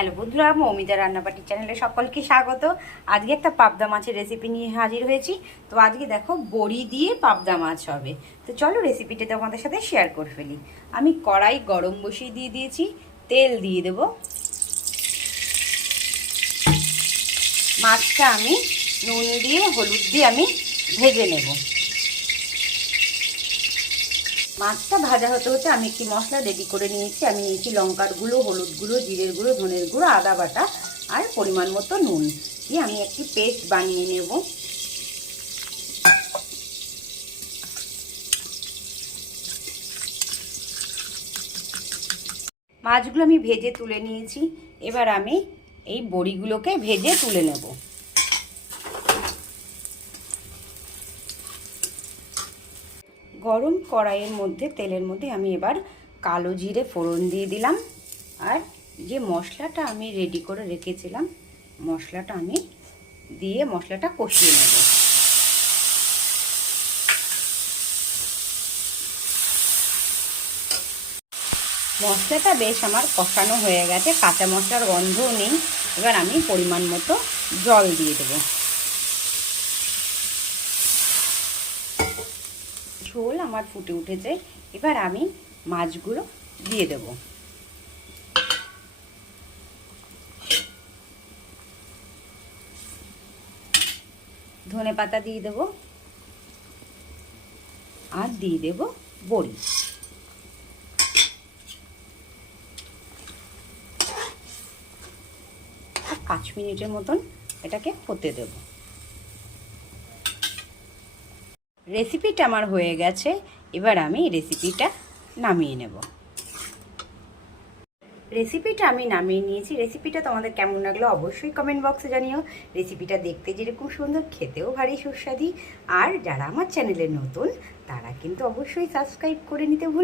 Hello বন্ধুরা, মৌমিতা রান্নাবাটি চ্যানেলে সকলকে স্বাগত। আজকে একটা পাবদা মাছের রেসিপি নিয়ে হাজির হয়েছি। তো আজকে দেখো বড়ি দিয়ে পাবদা মাছ হবে। তো চলো রেসিপিটা তোমাদের সাথে শেয়ার করে ফেলি। আমি কড়াই গরম বসিয়ে দিয়ে দিয়েছি, তেল দিয়ে দেব। মাছটা আমি নুন দিয়ে হলুদ দিয়ে আমি ভেজে নেব। মাছটা ভাজা হতে হতে আমি একটি মশলা রেডি করে নিয়েছি। আমি নিয়েছি লঙ্কার গুঁড়ো, হলুদ গুঁড়ো, জিরের গুঁড়ো, ধনের গুঁড়ো, আদা বাটা আর পরিমাণ মতো নুন দিয়ে আমি একটি পেস্ট বানিয়ে নেব। মাছগুলো আমি ভেজে তুলে নিয়েছি। এবার আমি এই বড়িগুলোকে ভেজে তুলে নেব। গরম কড়াইয়ের মধ্যে তেলের মধ্যে আমি এবার কালো জিরে ফোড়ন দিয়ে দিলাম। আর যে মশলাটা আমি রেডি করে রেখেছিলাম মশলাটা আমি দিয়ে মশলাটা কষিয়ে নেব। মশলাটা বেশ আমার কষানো হয়ে গেছে, কাঁচা মশলার গন্ধও নেই। এবার আমি পরিমাণ মতো জল দিয়ে দেব। ঝোল আমার ফুটে উঠেছে। এবার আমি মাছগুলো দিয়ে দেব। ধনে পাতা দিয়ে দেব আর দিয়ে দেব বড়ি। 5 মিনিটের মতন এটাকে হতে দেব। রেসিপিটা আমার হয়ে গেছে। এবার আমি রেসিপিটা নামিয়ে নেব। রেসিপিটা আমি নামিয়ে নিয়েছি। রেসিপিটা তোমাদের কেমন লাগলো অবশ্যই কমেন্ট বক্সে জানিও। রেসিপিটা দেখতে যেরকম সুন্দর, খেতেও ভারী সুস্বাদু। আর যারা আমার চ্যানেলে নতুন তারা কিন্তু অবশ্যই সাবস্ক্রাইব করে নিতে ভুল